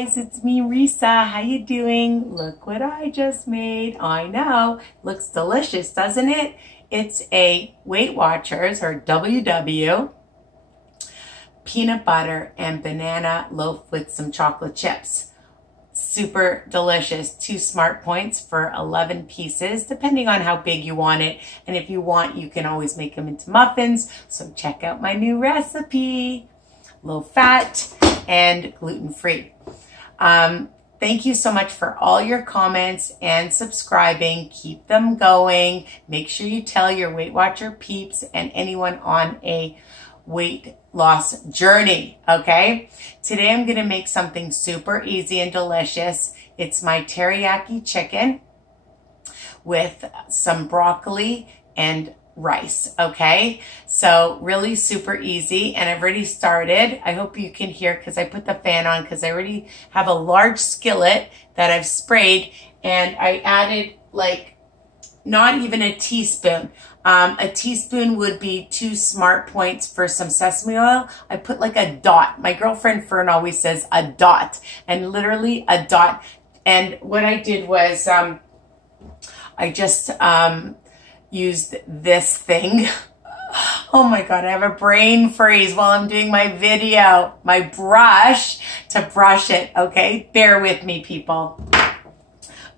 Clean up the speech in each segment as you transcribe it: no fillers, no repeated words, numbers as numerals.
guys, it's me, Risa. How you doing? Look what I just made. I know, looks delicious, doesn't it? It's a Weight Watchers or WW peanut butter and banana loaf with some chocolate chips. Super delicious. 2 smart points for 11 pieces, depending on how big you want it. And if you want, you can always make them into muffins. So check out my new recipe. Low fat and gluten-free. Thank you so much for all your comments and subscribing. Keep them going. Make sure you tell your Weight Watcher peeps and anyone on a weight loss journey, okay? Today I'm gonna make something super easy and delicious. It's my teriyaki chicken with some broccoli and rice, okay? So really super easy, and I've already started. I hope you can hear because I put the fan on because I already have a large skillet that I've sprayed, and I added like not even a teaspoon. A teaspoon would be 2 smart points for some sesame oil. I put like a dot. My girlfriend Fern always says a dot, and literally a dot. And what I did was I just used this thing. Oh my God, I have a brain freeze while I'm doing my video. My brush to brush it, okay? Bear with me, people.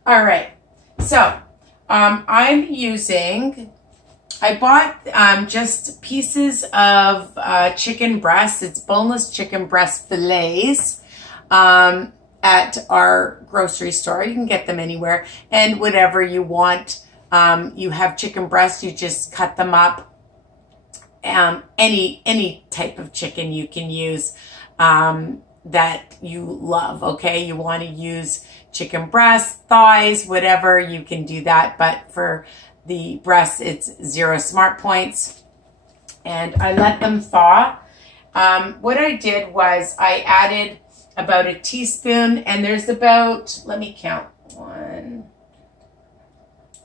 All right, so I'm using, I bought just pieces of chicken breast. It's boneless chicken breast fillets at our grocery store. You can get them anywhere, and whatever you want. You have chicken breast, you just cut them up. Any type of chicken you can use that you love, okay? You want to use chicken breast, thighs, whatever, you can do that. But for the breast, it's 0 smart points. And I let them thaw. What I did was I added about a teaspoon, and there's about, let me count,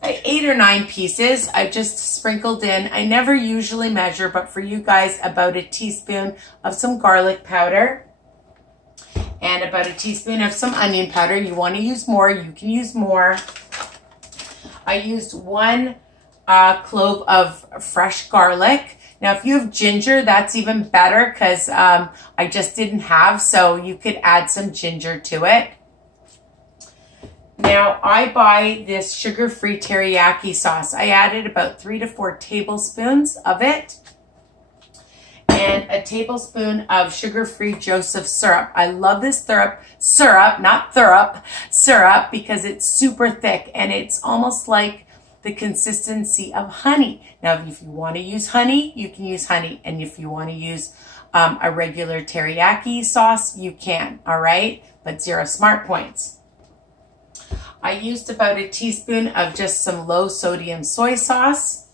8 or 9 pieces. I just sprinkled in. I never usually measure, but for you guys, about a teaspoon of some garlic powder and about a teaspoon of some onion powder. You want to use more, you can use more. I used 1 clove of fresh garlic. Now, if you have ginger, that's even better because I just didn't have, so you could add some ginger to it. Now, I buy this sugar-free teriyaki sauce. I added about 3 to 4 tablespoons of it and a tablespoon of sugar-free Joseph syrup. I love this syrup, not thurup, syrup, because it's super thick and it's almost like the consistency of honey. Now, if you want to use honey, you can use honey. And if you want to use a regular teriyaki sauce, you can, all right? But 0 smart points. I used about a teaspoon of just some low sodium soy sauce.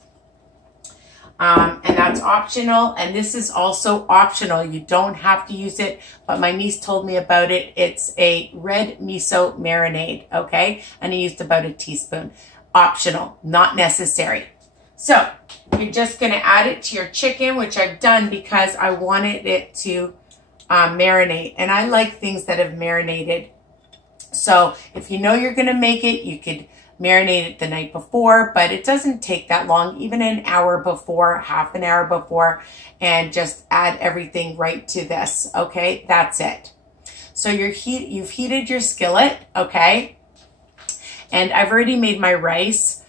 And that's optional. And this is also optional. You don't have to use it, but my niece told me about it. It's a red miso marinade, okay? And I used about a teaspoon. Optional, not necessary. So you're just gonna add it to your chicken, which I've done because I wanted it to marinate. And I like things that have marinated. So if you know you're going to make it, you could marinate it the night before, but it doesn't take that long, even an hour before, half an hour before, and just add everything right to this, okay? That's it. So you've heated your skillet, okay? And I've already made my rice,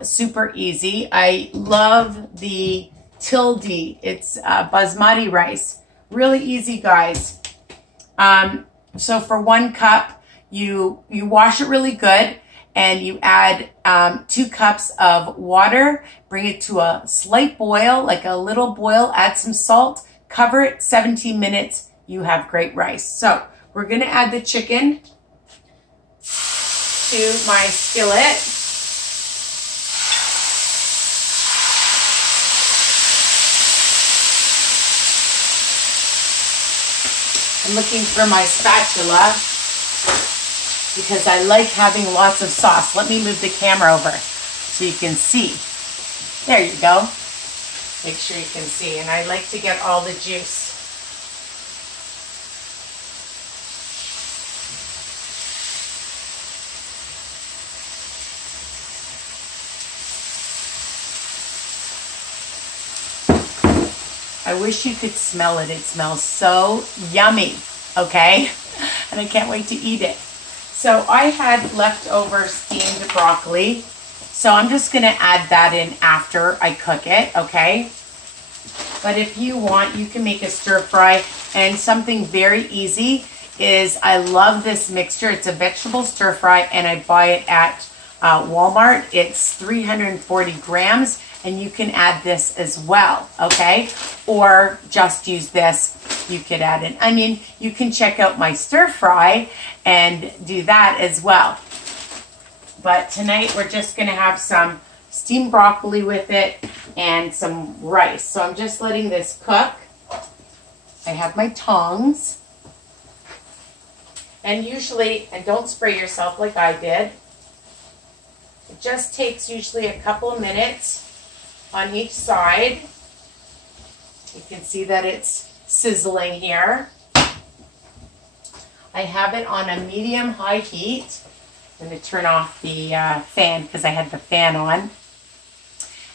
super easy. I love the tilde. It's basmati rice. Really easy, guys. So for 1 cup, you wash it really good, and you add 2 cups of water, bring it to a slight boil, like a little boil, add some salt, cover it 17 minutes, you have great rice. So we're gonna add the chicken to my skillet. I'm looking for my spatula because I like having lots of sauce. Let me move the camera over so you can see. There you go. Make sure you can see. And I like to get all the juice. I wish you could smell it. It smells so yummy, okay? And I can't wait to eat it. So I had leftover steamed broccoli. So I'm just gonna add that in after I cook it, okay? But if you want, you can make a stir fry. And something very easy is I love this mixture. It's a vegetable stir fry and I buy it at Walmart. It's 340 grams and you can add this as well, okay? Or just use this. You could add an onion. You can check out my stir fry and do that as well. But tonight we're just gonna have some steamed broccoli with it and some rice. So I'm just letting this cook. I have my tongs. And usually, and don't spray yourself like I did. It just takes usually a couple of minutes on each side. You can see that it's sizzling here. I have it on a medium-high heat. I'm going to turn off the fan because I had the fan on.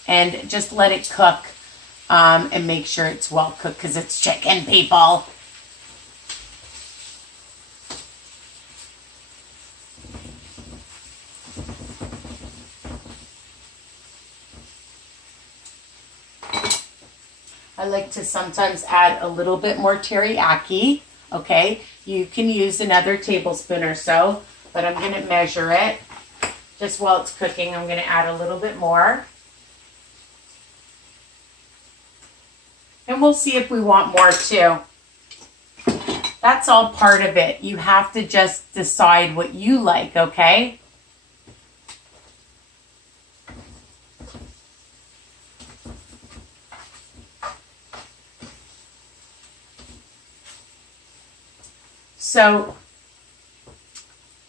And just let it cook and make sure it's well cooked because it's chicken, people. I like to sometimes add a little bit more teriyaki, okay? You can use another tablespoon or so, but I'm going to measure it. Just while it's cooking, I'm going to add a little bit more. And we'll see if we want more too. That's all part of it. You have to just decide what you like, okay? So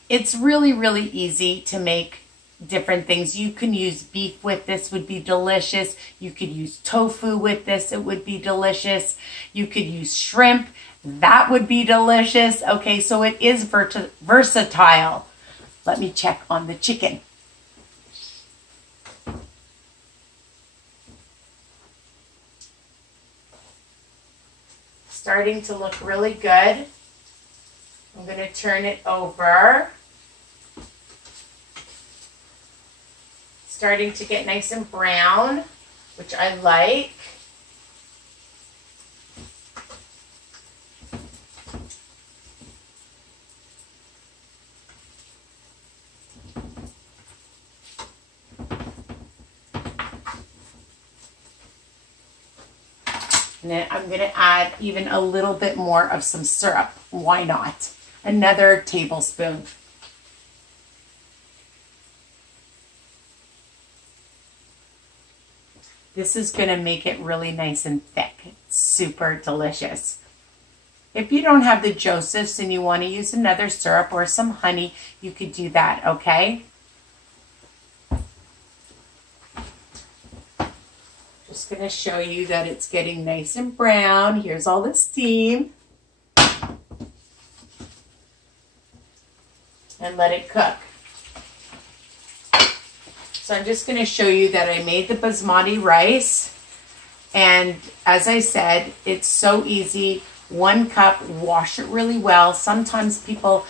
it's really, really easy to make different things. You can use beef with this, would be delicious. You could use tofu with this, it would be delicious. You could use shrimp, that would be delicious. Okay, so it is versatile. Let me check on the chicken. Starting to look really good. I'm going to turn it over. Starting to get nice and brown, which I like. And then I'm going to add even a little bit more of some syrup. Why not? Another tablespoon. This is going to make it really nice and thick. It's super delicious. If you don't have the Joseph's and you want to use another syrup or some honey, you could do that, okay? Just going to show you that it's getting nice and brown. Here's all the steam. And let it cook. So I'm just going to show you that I made the basmati rice. And as I said, it's so easy. 1 cup, wash it really well. Sometimes people,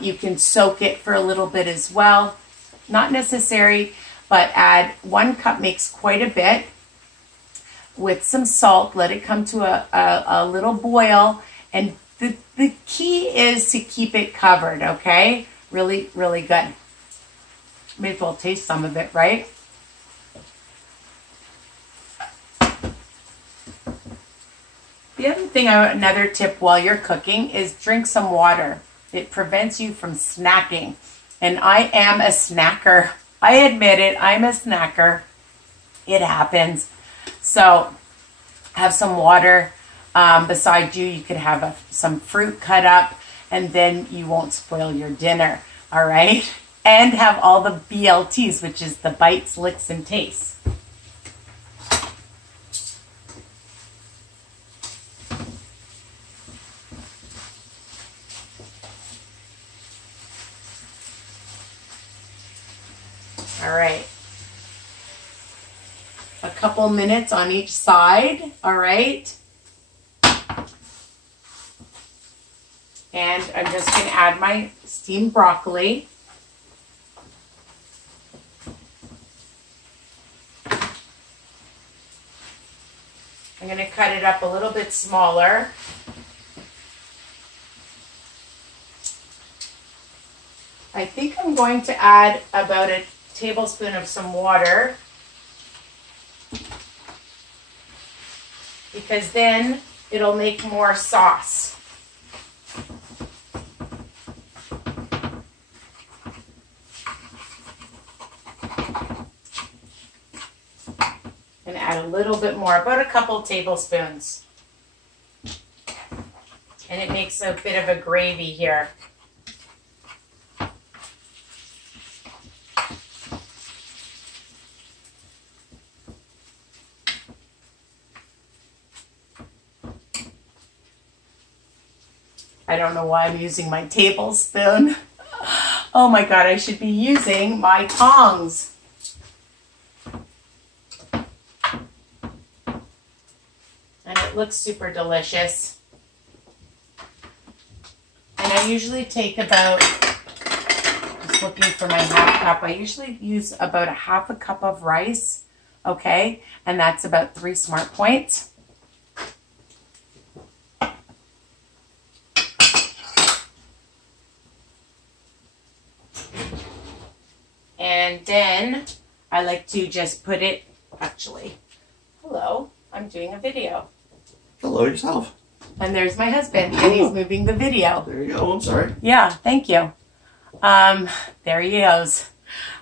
you can soak it for a little bit as well. Not necessary, but add 1 cup makes quite a bit. With some salt, let it come to a little boil. And the key is to keep it covered, okay? Really, really good. May as well taste some of it, right? The other thing, another tip while you're cooking is drink some water. It prevents you from snacking. And I am a snacker. I admit it, I'm a snacker. It happens. So have some water beside you. You could have some fruit cut up and then you won't spoil your dinner. All right? And have all the BLTs, which is the bites, licks, and tastes. All right. A couple minutes on each side, all right? And I'm just going to add my steamed broccoli. I'm going to cut it up a little bit smaller. I think I'm going to add about a tablespoon of some water, because then it'll make more sauce. And add a little bit more, about a couple tablespoons. And it makes a bit of a gravy here. I don't know why I'm using my tablespoon. Oh my God, I should be using my tongs. And it looks super delicious. And I usually take about, just looking for my half cup, I usually use about a half a cup of rice, okay? And that's about 3 Smart Points. And then I like to just put it, actually, hello, I'm doing a video. Hello yourself. And there's my husband, and he's moving the video. There you go, I'm sorry. Yeah, thank you. There he goes.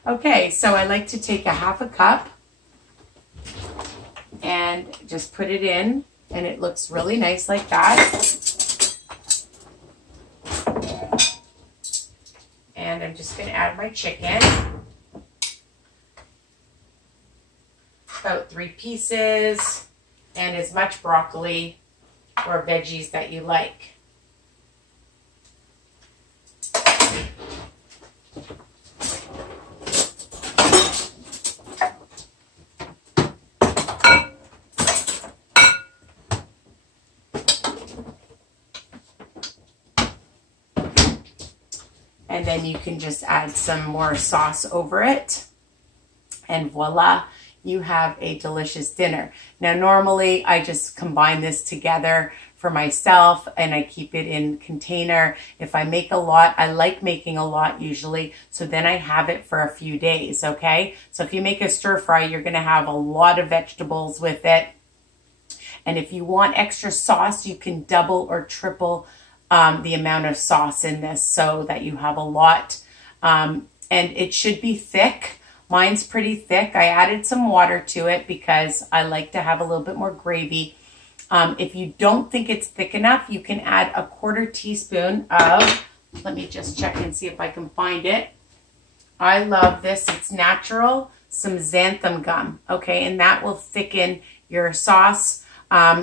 Okay, so I like to take a half a cup and just put it in, and it looks really nice like that. And I'm just going to add my chicken. About 3 pieces, and as much broccoli or veggies that you like. And then you can just add some more sauce over it, and voila, you have a delicious dinner. Now, normally I just combine this together for myself and I keep it in container. If I make a lot, I like making a lot usually, so then I have it for a few days, okay? So if you make a stir fry, you're gonna have a lot of vegetables with it. And if you want extra sauce, you can double or triple the amount of sauce in this so that you have a lot. And it should be thick. Mine's pretty thick. I added some water to it because I like to have a little bit more gravy. If you don't think it's thick enough, you can add a 1/4 teaspoon of, let me just check and see if I can find it. I love this. It's natural, some xanthan gum, okay? And that will thicken your sauce.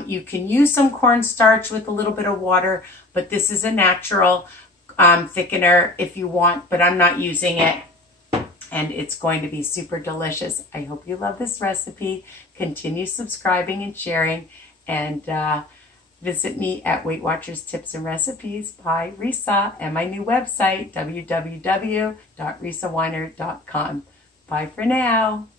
You can use some cornstarch with a little bit of water, but this is a natural thickener if you want, but I'm not using it. And it's going to be super delicious. I hope you love this recipe. Continue subscribing and sharing, and visit me at Weight Watchers Tips and Recipes by Risa, and my new website, www.risaweiner.com. Bye for now.